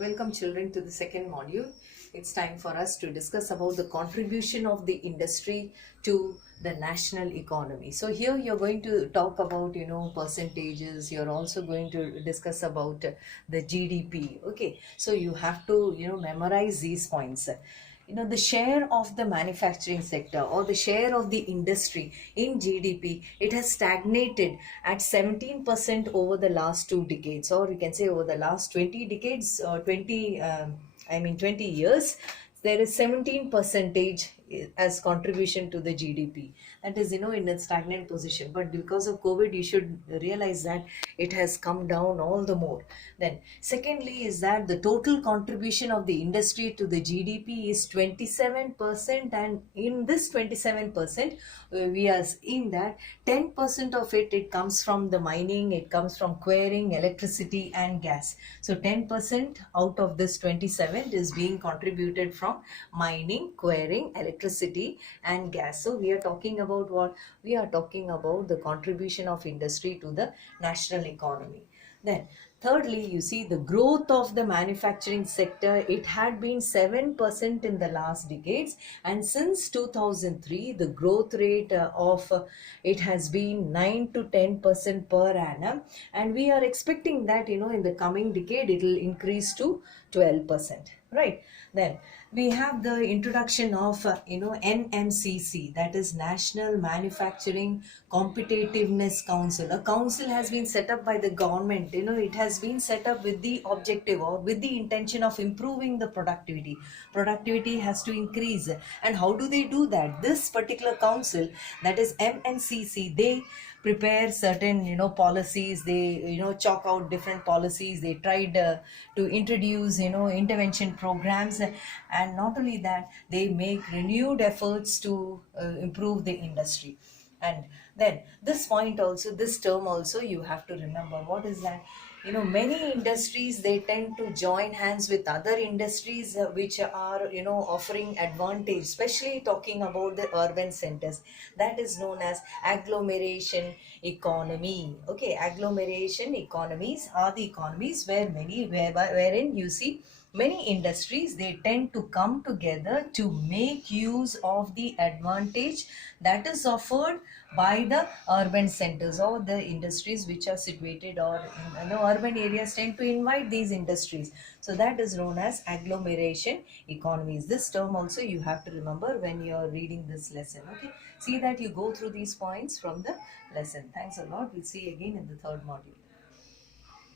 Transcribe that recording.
Welcome children to the second module. It's time for us to discuss about the contribution of the industry to the national economy. So here you're going to talk about percentages. You're also going to discuss about the GDP. Okay, so you have to memorize these points. The share of the manufacturing sector or the share of the industry in GDP, it has stagnated at 17% over the last 2 decades, or you can say over the last 20 decades or 20 years. There is 17 percentage as contribution to the GDP. That is, in a stagnant position. But because of COVID, you should realize that it has come down all the more. Then, secondly, is that the total contribution of the industry to the GDP is 27%, and in this 27%, we are seeing that 10% of it comes from the mining, it comes from quarrying, electricity, and gas. So 10% out of this 27 is being contributed from mining, quarrying, electricity, and gas. So we are talking about what? We are talking about the contribution of industry to the national economy. Then thirdly, you see the growth of the manufacturing sector. It had been 7% in the last decades, and since 2003 the growth rate of it has been 9 to 10% per annum, and we are expecting that in the coming decade it will increase to 12%, right? Then we have the introduction of NMCC, that is National Manufacturing Competitiveness Council. A council has been set up by the government. It has been set up with the objective or with the intention of improving the productivity has to increase. And how do they do that? This particular council, that is MNCC, they prepare certain policies. They chalk out different policies. They tried to introduce intervention programs, and not only that, they make renewed efforts to improve the industry. And then this point also, this term also, you have to remember. What is that? Many industries, they tend to join hands with other industries which are offering advantage, especially talking about the urban centers. That is known as agglomeration economy. Okay, agglomeration economies are the economies wherein you see many industries, they tend to come together to make use of the advantage that is offered by the urban centers, or the industries which are situated or in urban areas tend to invite these industries. So that is known as agglomeration economies. This term also you have to remember when you are reading this lesson. Okay, see that you go through these points from the lesson. Thanks a lot. We'll see you again in the third module.